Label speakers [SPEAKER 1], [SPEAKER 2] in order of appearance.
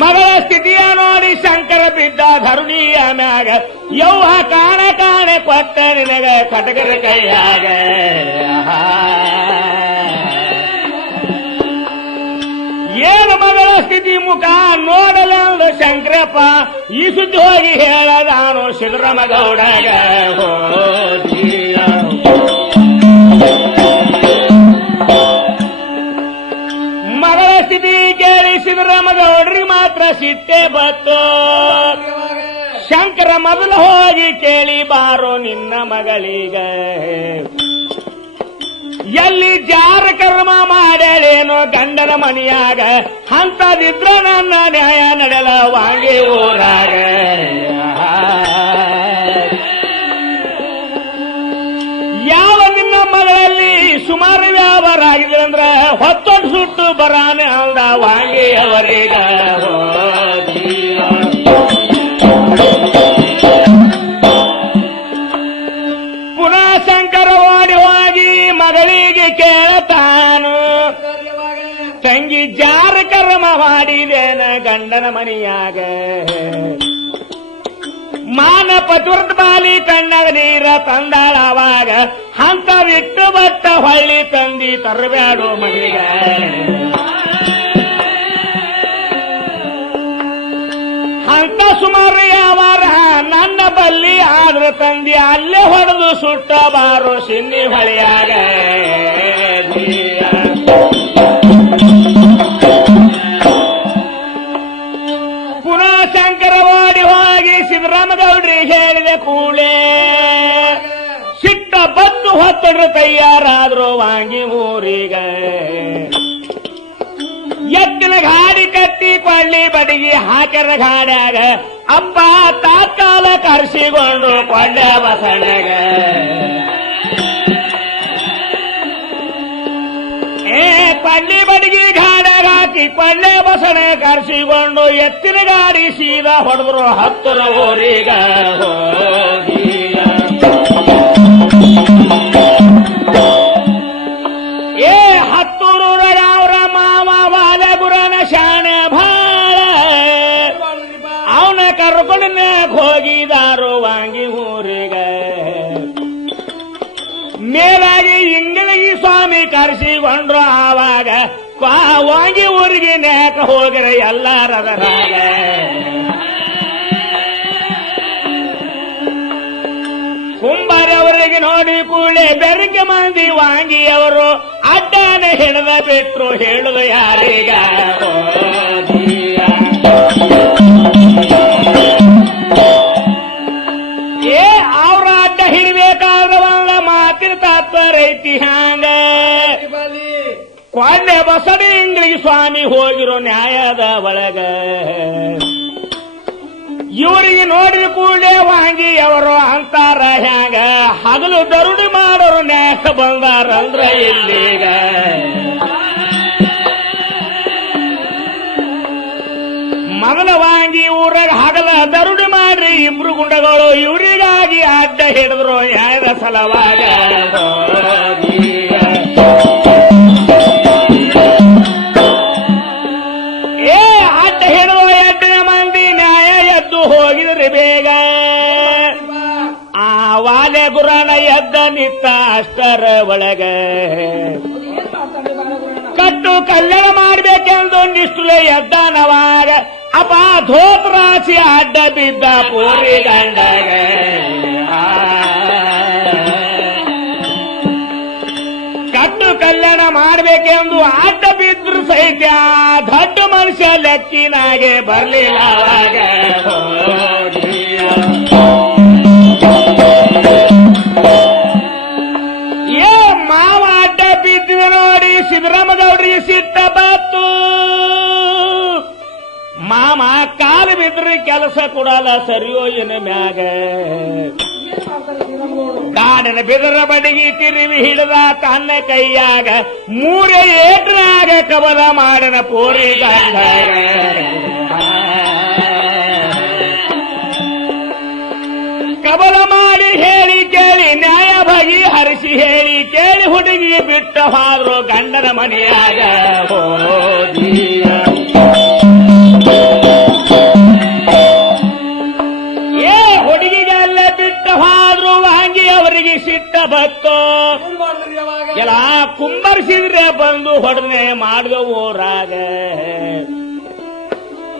[SPEAKER 1] ಮಗಳ ಸ್ಥಿತಿಯ ನೋಡಿ ಶಂಕರ ಬಿದ್ದ ಧರುಣಿಯ ಮ್ಯಾಗ. ಯೌವ ಕಾಣ ಕಾಣೆ ಕೊಟ್ಟ ನಿನಗ ಕಟಕರ ಕೈಯಾಗ. ಏನು ಮಗಳ ಸ್ಥಿತಿ ಮುಖ ನೋಡಲೆಂದು ಶಂಕರಪ್ಪ. ಈ ಸುದ್ದಿ ಹೋಗಿ ಹೇಳದಾನು ಗೌಡಗ ಮಗಳ ಸ್ಥಿತಿ ಕೇಳಿ ಸಿದ್ದರಾಮಗೌಡ್ರಿಗೆ ಸಿಟ್ಟೆ ಬತ್ತು ಶಂಕರ ಮೊದಲು ಹೋಗಿ ಕೇಳಿ ಬಾರೋ ನಿನ್ನ ಮಗಳಿಗ. ಎಲ್ಲಿ ಜಾರ ಕರ್ಮ ಮಾಡ್ಯಾಳೇನೋ ಗಂಡನ ಮನಿಯಾಗ ಅಂತದಿದ್ರ ನನ್ನ ನ್ಯಾಯ ನಡೆಲ ವಾಂಗಿ ಊರಾಗ. ಯಾವ ನಿನ್ನ ಮಗಳಲ್ಲಿ ಸುಮಾರು ವ್ಯವಹಾರ ಆಗಿದೆ ಅಂದ್ರ ಹೊತ್ತೊಟ್ಟು ಸುಟ್ಟು ಬರಾನೆ ಅಂದ ವಾಂಗಿಯವರೀಗ. ಹೋದಿಯ. ತಂಗಿ ಜಾರ ಕರ್ಮ ಮಾಡಿದೇನ ಗಂಡನ ಮನಿಯಾಗ. ಮಾನ ಪತಿವ್ರತ ಬಾಲಿ ಕಣ್ಣಾಗ ನೀರ ತಂದಾಳ ಅವಾಗ. ಹಂತ ಬಿಟ್ಟು ಬಟ್ಟ ಹೊಳ್ಳಿ ತಂದಿ ತರಬೇಡೋ ಮನಿಗ ಅಂತ ಸುಮಾರು ಯಾವಾರ ನನ್ನ ಬಲ್ಲಿ ಆದ್ರ ತಂದಿ ಅಲ್ಲೇ ಹೊಡೆದು ಸುಟ್ಟ ಬಾರೋ ಸಿನ್ನಿ ಹೊಳೆಯಾಗ. ಹೊತ್ತಡ್ರು ತಯಾರಾದ್ರು ವಾಂಗಿ ಊರಿಗ. ಎತ್ತಿನ ಗಾಡಿ ಕಟ್ಟಿ ಕೊಳ್ಳಿ ಬಡಿಗೆ ಹಾಕರ ಗಾಡ್ಯಾಗ. ಅಪ್ಪ ತಾತ್ಕಾಲ ಕರ್ಸಿಗೊಂಡು ಕೊಂಡೆ ಬಸಣಗ ಏ ಪಳ್ಳಿ ಬಡಿಗೆ ಗಾಡ್ಯಾಗ ಹಾಕಿ ಕೊಳ್ಳೆ ಬಸಣ ಕರ್ಸಿಕೊಂಡು ಎತ್ತಿನ ಗಾಡಿ ಸೀದಾ ಹೊಡೆದ್ರು ಹತ್ತರ ಊರಿಗ. ಅವನ ಕರ್ಕೊಂಡು ಮ್ಯಾಕ್ ಹೋಗಿದಾರು ವಾಂಗಿ ಊರಿಗ. ಮೇಲಾಗಿ ಇಂಗಳಗಿ ಸ್ವಾಮಿ ಕರೆಸಿಕೊಂಡ್ರು ಆವಾಗ ವಾಂಗಿ ಊರಿಗೆ ನ್ಯಾಕ ಹೋಗ್ರೆ ಎಲ್ಲರದರಾಗ ಕುಂಬಾರವರಿಗೆ ನೋಡಿ ಕೂಳೆ ಬೆರಕೆ ಮಂದಿ ವಾಂಗಿಯವರು ಅಡ್ಡಾನೆ ಹಿಡಿದ ಬಿಟ್ರು ಹೇಳುದು ಯಾರೀಗ. ಐತಿ ಹ್ಯಾಂಗ ಕೊಂಡೆ ಬಸಡಿ ಇಂಗ್ಲಿಗೆ ಸ್ವಾಮಿ ಹೋಗಿರೋ ನ್ಯಾಯದ ಒಳಗ. ಇವರಿಗೆ ನೋಡಿದ ಕೂಡಲೇ ವಾಂಗಿ ಅವರು ಅಂತಾರ ಹ್ಯಾಂಗ. ಹಗಲು ದರುಡಿ ಮಾಡೋರು ನ್ಯಾಯ ಬಂದಾರಂದ್ರ ಇಲ್ಲೀಗ. ಮೊದಲ ವಾಂಗಿ ಊರಾಗ ಹಗಲ ದರುಡಿ ಮಾಡ್ರಿ ಇಬ್ರು ಗುಂಡಗಳು ಇವರಿಗಾಗಿ ಅಡ್ಡ ಹಿಡಿದ್ರು ನ್ಯಾಯದ ಸಲವಾಗ. ಬೇಗ. ಆ ವಾಲೆ ಗುರಾಣ ಎದ್ದ ನಿತ್ತ ಅಷ್ಟರ ಒಳಗ. ಕಟ್ಟು ಕಲ್ಯಾಣ ಮಾಡ್ಬೇಕೆಂದು ನಿಷ್ಠುಲೆ ಎದ್ದನವಾಗ ಅಪ ಧೋತ್ರಾಸಿ ಅಡ್ಡ ಬಿದ್ದ ಪೂರಿ ಗಂಡಗ. ಕಟ್ಟು ಕಲ್ಯಾಣ ಮಾಡ್ಬೇಕೆಂದು ಅಡ್ಡ ಬಿದ್ರು ಸಹಿತ ದೊಡ್ಡ ಮನುಷ್ಯ ಲೆಕ್ಕಿನಾಗೆ ಬರ್ಲಿಲ್ಲ ಅವಾಗ. ಸಿದ್ದರಾಮಗೌಡ್ರಿಗೆ ಸಿಟ್ಟ ಬತ್ತು ಮಾಮ ಕಾಲು ಬಿದ್ರಿ ಕೆಲಸ ಕೊಡಲ್ಲ ಸರಿಯೋ ಏನ ಮ್ಯಾಗ. ಕಾಡಿನ ಬಿದರ ಬಡಗಿ ತಿರುವಿ ಹಿಡಿದ ತನ್ನ ಕೈಯಾಗ. ಮೂರೇ ಏಟ್ರಾಗ ಕಬಲ ಮಾಡಿನ ಪೋರಿ ಗಂಡ ಹುಡುಗಿ ಬಿಟ್ಟ ಹಾದ್ರು ಗಂಡನ ಮನೆಯಾಗ ಹೋದಿಯ? ಏ ಹುಡುಗಿಗೆಲ್ಲ ಬಿಟ್ಟ ಹಾದ್ರು ವಾಂಗಿ ಅವರಿಗೆ ಸಿಟ್ಟ ಬತ್ತೋ. ಎಲ್ಲ ಕುಂಬರ್ಸಿದ್ರೆ ಬಂದು ಹೊಡನೆ ಮಾಡಿದವು ರಾಗ.